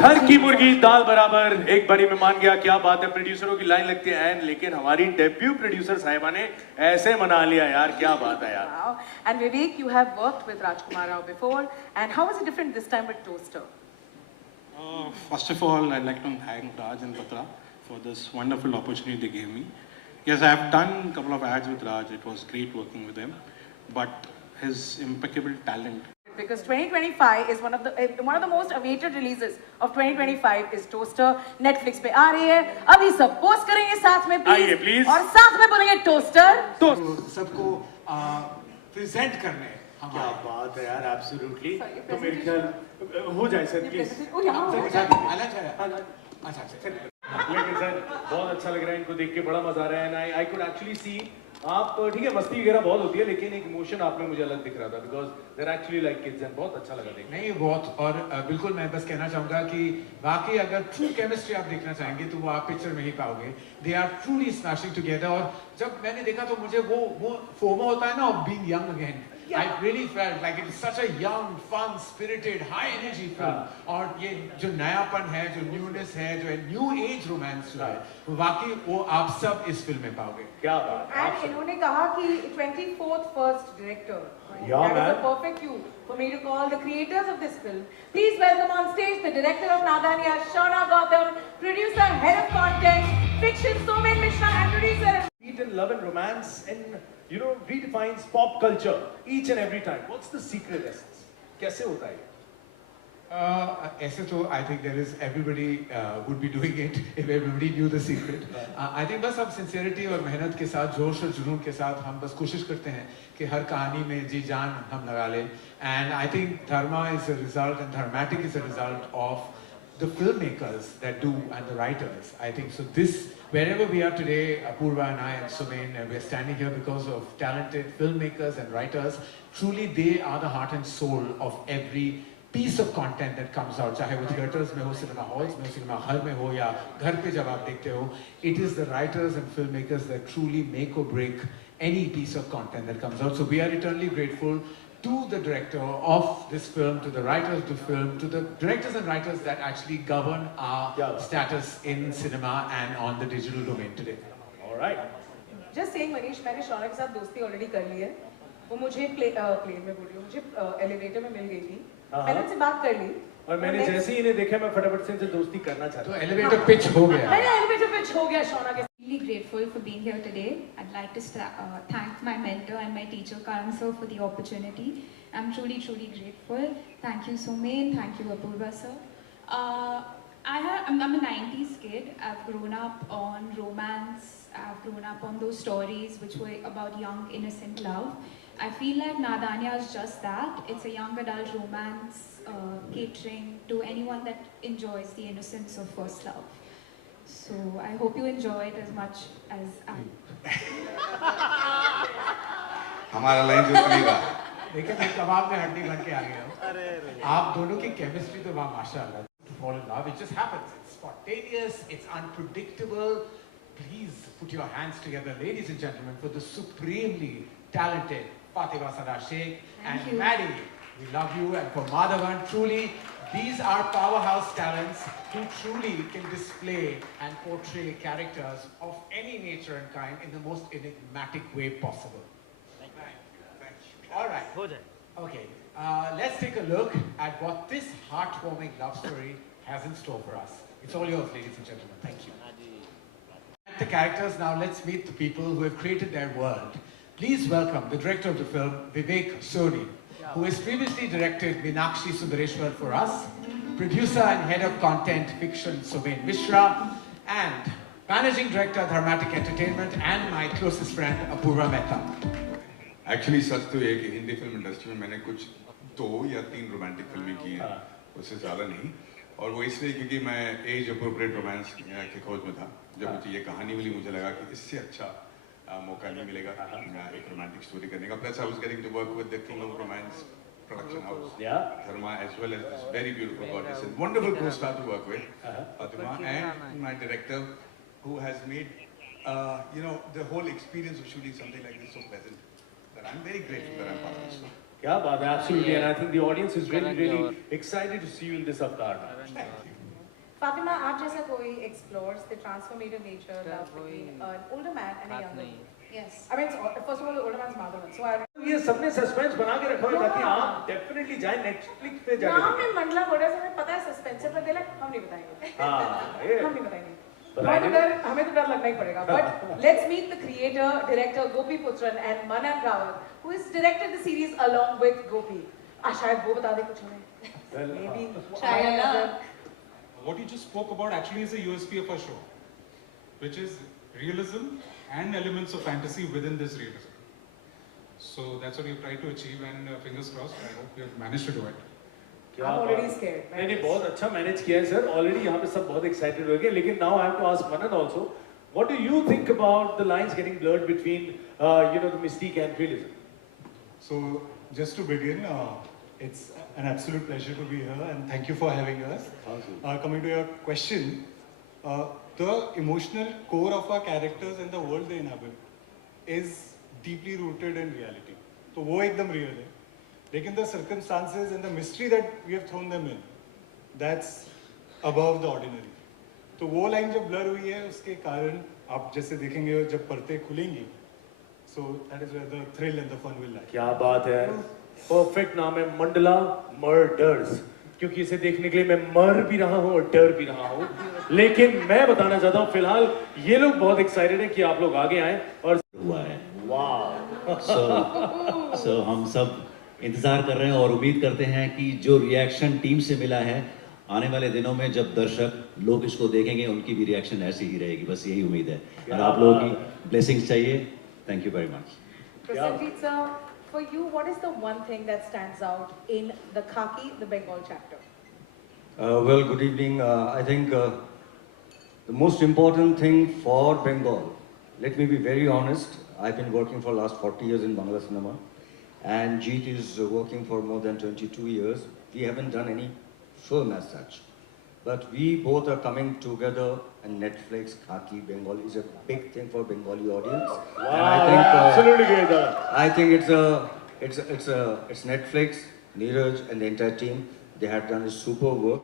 घर की मुर्गी दाल बराबर, एक बारी में मान गया, क्या बात है। प्रोड्यूसरों की लाइन लगती है एंड, लेकिन हमारी डेब्यू प्रोड्यूसर साहिबा ने ऐसे मना लिया यार, क्या बात है यार। Wow. And Vivek, you have worked with Rajkumar Rao before, and how was it different this time with Toaster? First of all, I'd like to thank Raj and Patra for this wonderful opportunity they gave me. Yes, I have done a couple of ads with Raj. It was great working with him. But his impeccable talent. Because 2025 is one of the most awaited releases of 2025 is Toaster. Netflix पे आ रही है, अभी सब post करेंगे साथ में आइए, please. और साथ में बोलेंगे Toaster. तो सबको प्रेजेंट करने क्या बात है यार, एब्सोल्युटली। तो मेरे ख्याल हो जाए सर प्लीज। अच्छा लेकिन सर बहुत अच्छा लग रहा है, इनको देख के बड़ा मजा आ रहा है। And I could actually see, आप ठीक है मस्ती वगैरह बहुत होती है, लेकिन एक इमोशन आप में मुझे अलग दिख रहा था, because there actually like kids and बहुत अच्छा लगा देखने। नहीं बहुत, और बिल्कुल मैं बस कहना चाहूँगा कि वाकई अगर ट्रू केमिस्ट्री आप देखना चाहेंगे तो वो आप पिक्चर में ही पाओगे। They are truly smashing together. और जब मैंने देखा तो मुझे वो फोमो होता है ना, of being young again. I really felt like it's such a young, fun, spirited, high energy film. और ये जो नयापन है, जो न्यूनेस है, जो न्यू एज रोमांस जो है, वाकई वो आप सब इस फिल्म में पाओगे। क्या बात है। And इन्होंने कहा कि 24th first director. Yeah, that man. is a perfect cue for me to call the creators of this film. Please welcome on stage the director of Nadania, Shauna Gautam, producer, head of content, fiction, Somen Mishra, and producer. Beat and love and romance and redefines pop culture each and every time. What's the secret essence? कैसे होता है? ऐसे तो I think there is everybody would be doing it if everybody knew the secret. I think बस हम sincerity और मेहनत के साथ, जोश और जुनून के साथ हम बस कोशिश करते हैं कि हर कहानी में जी जान हम लगा लें. And I think Dharma is a result and Dharmatic is a result of the filmmakers that do and the writers. I think so. This wherever we are today, Apurva and I and Sumain, we are standing here because of talented filmmakers and writers. Truly, they are the heart and soul of every piece of content that comes out. चाहे वो theaters में हो, cinema halls में हो, cinema hall में हो, या घर पे जब आप देखते हो, it is the writers and filmmakers that truly make or break any piece of content that comes out. So we are eternally grateful to the director of this film, to the writers of the film, to the directors and writers that actually govern our status in cinema and on the digital domain today. All right. Just saying, Manish, मैंने शौना के साथ दोस्ती already कर ली है. वो मुझे plane में बोल रही हूँ, मुझे एलिवेटर में मिल गई थी. मैंने उनसे बात कर ली. और मैंने जैसे ही इन्हें देखा, मैं फटाफट से इनसे दोस्ती करना चाहता हूँ. तो एलिवेटर पिच हो गया. मैंने एलिवेटर पिच हो गया शौना के. Really grateful for being here today. I'd like to thank my mentor and my teacher Karan sir for the opportunity. I'm truly grateful. Thank you Somen, thank you Apurva sir. I'm a 90s kid. I've grown up on romance. I've grown up on those stories which were about young innocent love. I feel like Nadania is just that. It's a young adult romance catering to anyone that enjoys the innocence of first love. So I hope you enjoy it as much as I. हमारा line जो चलेगा. देखिए मैं कबाब में हड्डी बन के आ गया हूँ. आप दोनों की केमिस्ट्री तो वहाँ माशाल्लाह. To fall in love, it just happens. It's spontaneous. It's unpredictable. Please put your hands together, ladies and gentlemen, for the supremely talented Fatima Sada Sheikh and Maddie. We love you, and for Madhavan, truly. These are powerhouse talents who truly can display and portray characters of any nature and kind in the most enigmatic way possible. Thank you. All right. Okay. Let's take a look at what this heartwarming love story has in store for us. It's all yours, ladies and gentlemen. Thank you. At the characters, now let's meet the people who have created their world. Please welcome the director of the film, Vivek Soni, who has previously directed Meenakshi Sundareshwar for us, producer and head of content fiction Somen Mishra, and managing director Dharmatic Entertainment, and my closest friend Apurva Mehta. Actually सच तो ये कि Hindi film industry में मैंने कुछ 2 या 3 romantic फिल्में की हैं, उससे ज़्यादा नहीं. और वो इसलिए क्योंकि मैं एज अप्रोप्रिएट रोमांस की खोज में था. जब मुझे ये कहानी मिली, मुझे लगा कि इससे अच्छा मौका नहीं मिलेगा एक रोमांटिक स्टोरी करने का. Plus I was getting to work with the king of romance production house, Dharma, as well as this very beautiful goddess and wonderful co-star to work with, Fatima, and my director, who has made the whole experience of shooting something like this so pleasant that I'm very grateful that I'm part of this. क्या बात है, absolutely, and I think the audience is really excited to see you in this avatar. Fatima, आप जैसा कोई explores the transformative nature of between an older man and a younger man. Yes. I mean, first of all, the older man's Madhavan. So I ये सबने suspense बना के रखा है ताकि आप डेफिनेटली जाए नेटफ्लिक्स पे जाके नाम देखें। में मंडला बोला से हमें पता है सस्पेंस है, पर दिल हम नहीं बताएंगे। हाँ, ये हम नहीं बताएंगे। But बहुत I डर, हमें तो डर लगना ही पड़ेगा। But let's meet the creator, director Gopi Putran and Manan Rawat, who has directed the series along with Gopi. शायद वो बता दे कुछ हमें। Well, Maybe शायद ना। What you just spoke about actually is a USP of our show, which is realism and elements of fantasy within this realism. So that's what we've tried to achieve, and fingers crossed, I hope we have managed to do it. क्या I'm बात- already scared. नहीं नहीं, बहुत अच्छा manage किया है sir, already यहाँ पे सब बहुत एक्साइटेड हो गए, लेकिन now I have to ask Manan also, what do you think about the lines getting blurred between the mystique and realism? So, just to begin, it's an absolute pleasure to be here and thank you for having us. Coming to your question, the emotional core of our characters and the world they inhabit is deeply rooted in reality. So, वो एकदम real है. लेकिन the circumstances and the mystery that we have thrown them in, that's above the ordinary. तो वो line जब blur हुई है उसके कारण आप जैसे देखेंगे जब परतें खुलेंगी, so that is where the thrill and the fun will lie. क्या बात है, परफेक्ट नाम है मंडला मर्डर्स, क्योंकि इसे देखने के लिए मैं मर भी रहा हूँ और डर भी रहा हूँ, लेकिन मैं बताना चाहता हूँ फिलहाल ये लोग बहुत एक्साइटेड हैं कि आप लोग आगे आए और हुआ है। वाह सो हम सब इंतज़ार कर रहे हैं और उम्मीद करते हैं कि जो रिएक्शन टीम से मिला है, आने वाले दिनों में जब दर्शक लोग इसको देखेंगे उनकी भी रिएक्शन ऐसी ही रहेगी, बस यही उम्मीद है और आप लोगों की ब्लेसिंग्स चाहिए। Thank you very much. Prasenjit sir, for you, what is the one thing that stands out in the Khaki, the Bengal chapter? Well, good evening. I think the most important thing for Bengal, let me be very honest, I've been working for last 40 years in Bangla cinema, and Jeet is working for more than 22 years. We haven't done any film as such, but we both are coming together, and Netflix, Khaki, Bengal is a big thing for Bengali audience. And I think, absolutely great. I think it's Netflix, Neeraj, and the entire team. They have done a super work.